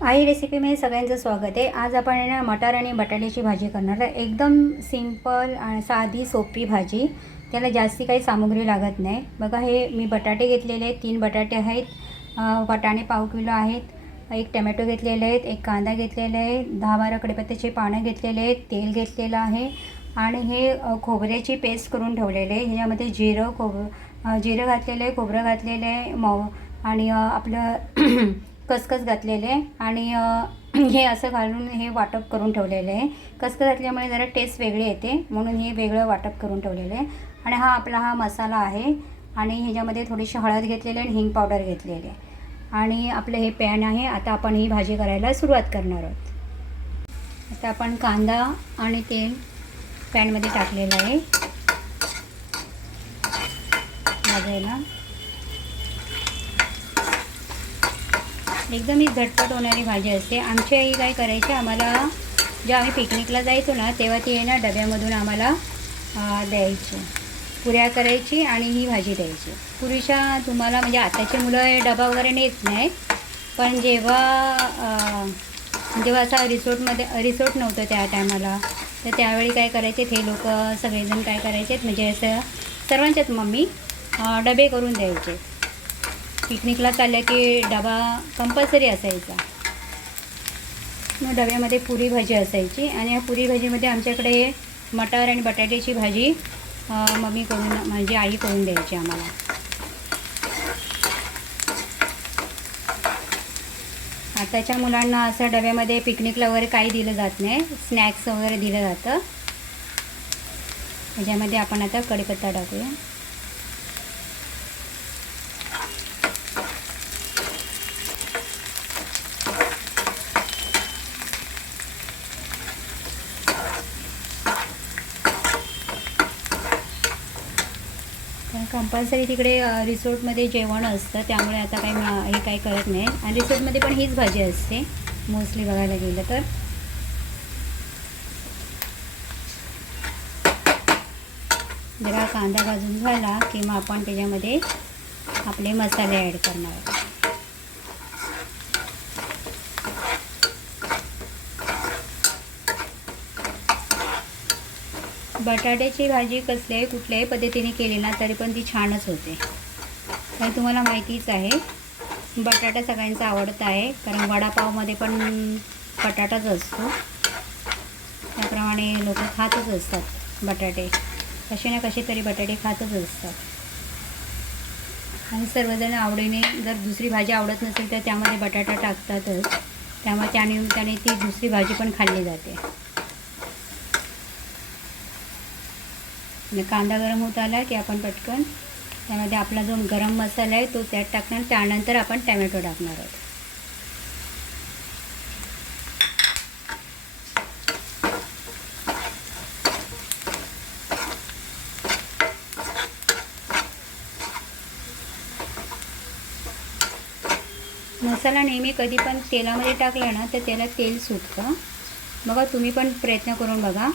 आई रेसिपीमध्ये सगळ्यांचं स्वागत आहे. आज आपण आहे ना मटार आणि बटाट्याची भाजी करणार आहे. एकदम सिंपल आणि साधी सोपी भाजी. त्याला जास्ती काही सामुग्री लागत नाही. बघा हे मी बटाटे घेतलेले आहेत. तीन बटाटे आहेत. वाटाणे पाव किलो आहेत. एक टमॅटो घेतलेले आहेत. एक कांदा घेतलेला आहे. दहा बारा कडेपत्त्याचे पानं घेतलेले आहेत. तेल घेतलेलं आहे. आणि हे खोबऱ्याची पेस्ट करून ठेवलेले आहे. ह्याच्यामध्ये जिरं खोब जिरं घातलेलं आहे खोबरं घातलेलं आहे मऊ आणि आपलं खसखस घातलेले आहे आणि हे असं घालून हे वाटप करून ठेवलेलं. आहे कसकस घातल्यामुळे जरा टेस्ट वेगळी येते म्हणून हे वेगळं वाटप करून ठेवलेलं. आहे आणि हा आपला हा मसाला आहे आणि ह्याच्यामध्ये थोडीशी हळद घेतलेली आणि हिंग पावडर घेतलेली. आहे आणि आपलं हे पॅन आहे आता आपण ही भाजी करायला सुरुवात करणार आहोत. आता आपण कांदा आणि तेल पॅनमध्ये टाकलेलं आहे. भाजायला. एकदम ही झटपट होणारी भाजी असते. आमची आई काय करायची आम्हाला जेव्हा आम्ही पिकनिकला जायचो ना तेव्हा ती आहे ना डब्यामधून आम्हाला द्यायची. पुऱ्या करायची आणि ही भाजी द्यायची. पुरीशा तुम्हाला म्हणजे आताची मुलं डबा वगैरे नेत नाही पण जेव्हा जेव्हा असा रिसोर्टमध्ये रिसोर्ट नव्हतं त्या टायमाला तर त्यावेळी काय करायचे हे लोक सगळेजण काय करायचे म्हणजे असं सर्वांच्याच मम्मी डबे करून द्यायचे. पिकनिकला चाललं की डबा कंपल्सरी असायचा. मग डब्यामध्ये पुरी भाजी असायची आणि या पुरी भाजीमध्ये आमच्याकडे मटार आणि बटाट्याची भाजी मम्मी करून म्हणजे आई करून द्यायची आम्हाला. आताच्या मुलांना असं डब्यामध्ये पिकनिकला वगैरे काही दिलं जात नाही. स्नॅक्स वगैरे दिलं जातं. ह्याच्यामध्ये आपण आता कढीपत्ता टाकूया पण कंपल्सरी तिकडे रिसोर्टमध्ये जेवण असतं त्यामुळे आता काही हे काही करत नाही. आणि रिसोर्टमध्ये पण हीच भाजी असते मोस्टली बघायला गेलं तर. जरा कांदा भाजून झाला की मग आपण त्याच्यामध्ये आपले मसाले ॲड करणार बटाट्याची भाजी कसल्याही कुठल्याही पद्धतीने केली ना तरी पण ती छानच होते. हे तुम्हाला माहितीच आहे. बटाटा सगळ्यांचा आवडता आहे कारण वडापावमध्ये पण बटाटाच असतो. त्याप्रमाणे लोक खातच असतात बटाटे. कसे ना कसे तरी बटाटे खातच असतात. आणि सर्वजण आवडीने जर दुसरी भाजी आवडत नसेल तर त्यामध्ये बटाटा टाकतातच. त्यामुळे त्यानिमित्ताने ती दुसरी भाजी पण खाल्ली जाते. आणि कांदा गरम होत आला की आपण पटकन त्यामध्ये आपला जो गरम मसाला आहे तो त्यात टाकणार. त्यानंतर आपण टॅमॅटो टाकणार आहोत. मसाला नेहमी कधी पण तेलामध्ये टाकला ना तर त्याला तेल सुटतं. बघा तुम्ही पण प्रयत्न करून बघा.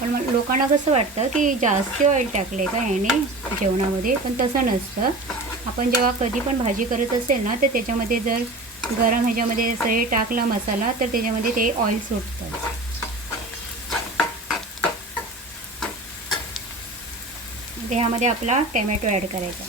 पण मग लोकांना कसं वाटतं की जास्त ऑइल टाकले का ह्याने जेवणामध्ये? पण तसं नसतं. आपण जेव्हा कधी पण भाजी करत असेल ना तर त्याच्यामध्ये जर गरम ह्याच्यामध्ये असं हे टाकला मसाला तर त्याच्यामध्ये ते ऑइल सुटतं. ह्यामध्ये आपला टॅमॅटो ॲड करायचा.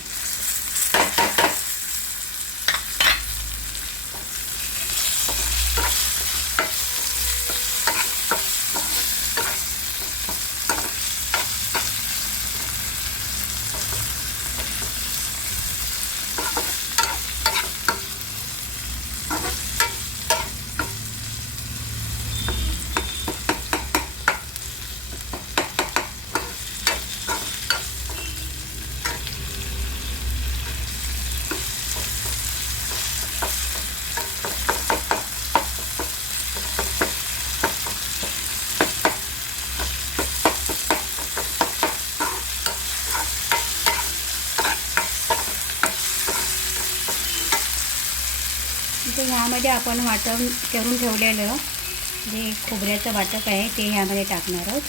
तर ह्यामध्ये आपण वाटप करून ठेवलेलं जे खोबऱ्याचं वाटप आहे ते ह्यामध्ये टाकणार आहोत.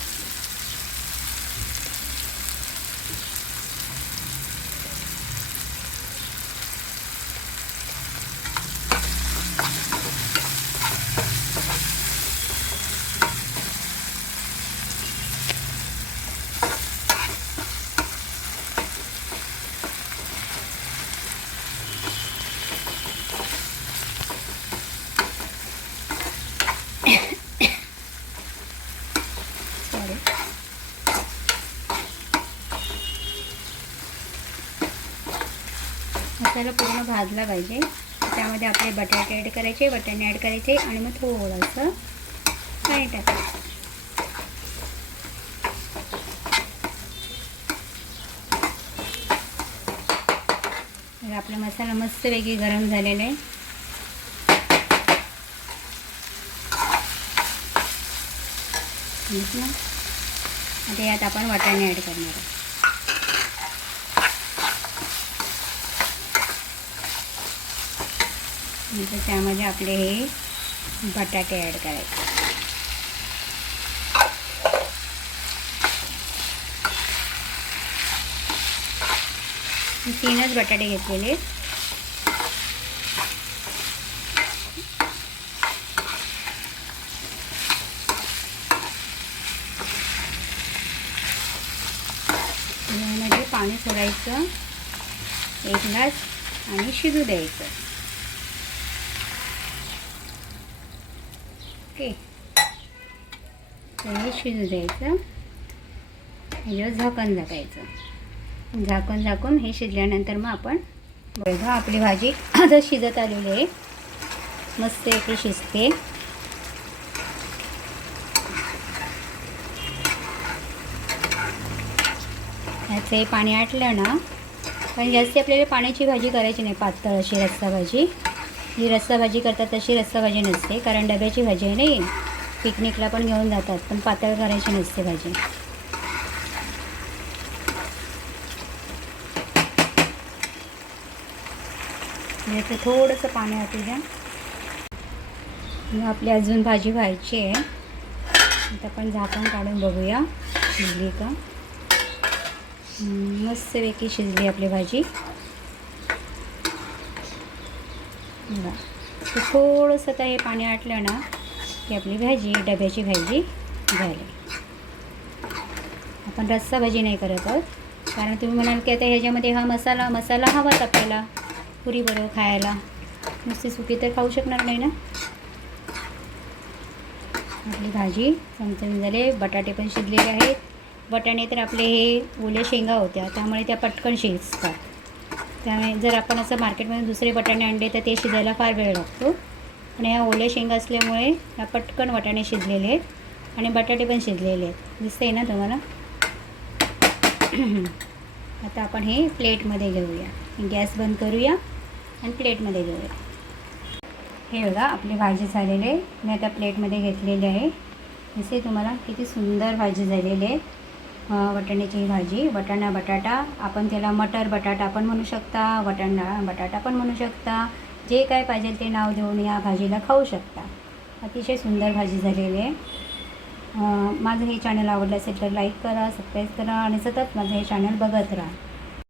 मसाला पूर्ण भाजला पाहिजे. त्यामध्ये आपले बटाटे ॲड करायचे बटाणे ॲड करायचे आणि मग थोडंसं पाणी टाकायचं. आपला मसाला मस्त वेगळी गरम झालेला आहे. आता यात आपण वाटाणे ॲड करणार आहे नंतर त्यामध्ये आपले हे बटाटे ॲड करायचे मी तीनच बटाटे घेतलेले आहेत. पाणी सोडायचं एक ग्लास आणि शिजू द्यायचं ओके. तर हे शिजू द्यायचं. ह्याच्यावर झाकण झाकायचं. झाकण झाकून हे शिजल्यानंतर मग आपण बघा आपली भाजी आता शिजत आलेली आहे मस्त इथे शिजते. ह्याचं हे पाणी आटलं ना पण जास्ती आपल्याला पाण्याची भाजी करायची नाही पातळ अशी रस्सा भाजी. जी रस्सा भाजी करतात तशी रस्सा भाजी नसते कारण डब्याची भाजी आहे नाही पिकनिकला पण घेऊन जातात पण पातळ करायची नसते भाजी. म्हणजे याचं थोडंसं पाणी आटू द्या मग आपली अजून भाजी व्हायची आहे. आता आपण झाकण काढून बघूया शिजली का? मस्तपैकी शिजली आपली भाजी. बघा थोडंसं आता हे पाणी आटलं ना की आपली भाजी डब्याची भाजी झाली. आपण रस्सा भाजी नाही करत आहोत. कारण तुम्ही म्हणाल की आता ह्याच्यामध्ये हा मसाला मसाला हवाच आपल्याला पुरी बरोबर खायला. नुसती सुकी तर खाऊ शकणार नाही ना? आपली भाजी चमचमी झाले बटाटे पण शिजलेले आहेत. बटाणे तर आपले हे ओले शेंगा होत्या त्यामुळे त्या पटकन शिजतात. त्यामुळे जर आपण असं मार्केटमध्ये दुसरे बटाणे आणले तर ते शिजायला फार वेळ लागतो. आणि ह्या ओले शेंगा असल्यामुळे ह्या पटकन वाटाणे शिजलेले आहेत आणि बटाटे पण शिजलेले आहेत. दिसतंय ना तुम्हाला? आता आपण हे प्लेटमध्ये घेऊया. गॅस बंद करूया आणि प्लेटमध्ये घेऊया. हे बघा आपली भाजी झालेली आहे. मी आता प्लेटमध्ये घेतलेली आहे. दिसते तुम्हाला? किती सुंदर भाजी झालेली आहे. वाटाण्याची भाजी वटाणा बटाटा. आपण त्याला मटर बटाटा पण म्हणू शकता वटाणा बटाटा पण म्हणू शकता. जे काय पाहिजे ते नाव देऊन या भाजीला खाऊ शकता. अतिशय सुंदर भाजी झालेली आहे. माझं हे चॅनल आवडलं असेल तर लाईक करा सबस्क्राईब करा आणि सतत माझं हे चॅनल बघत राहा.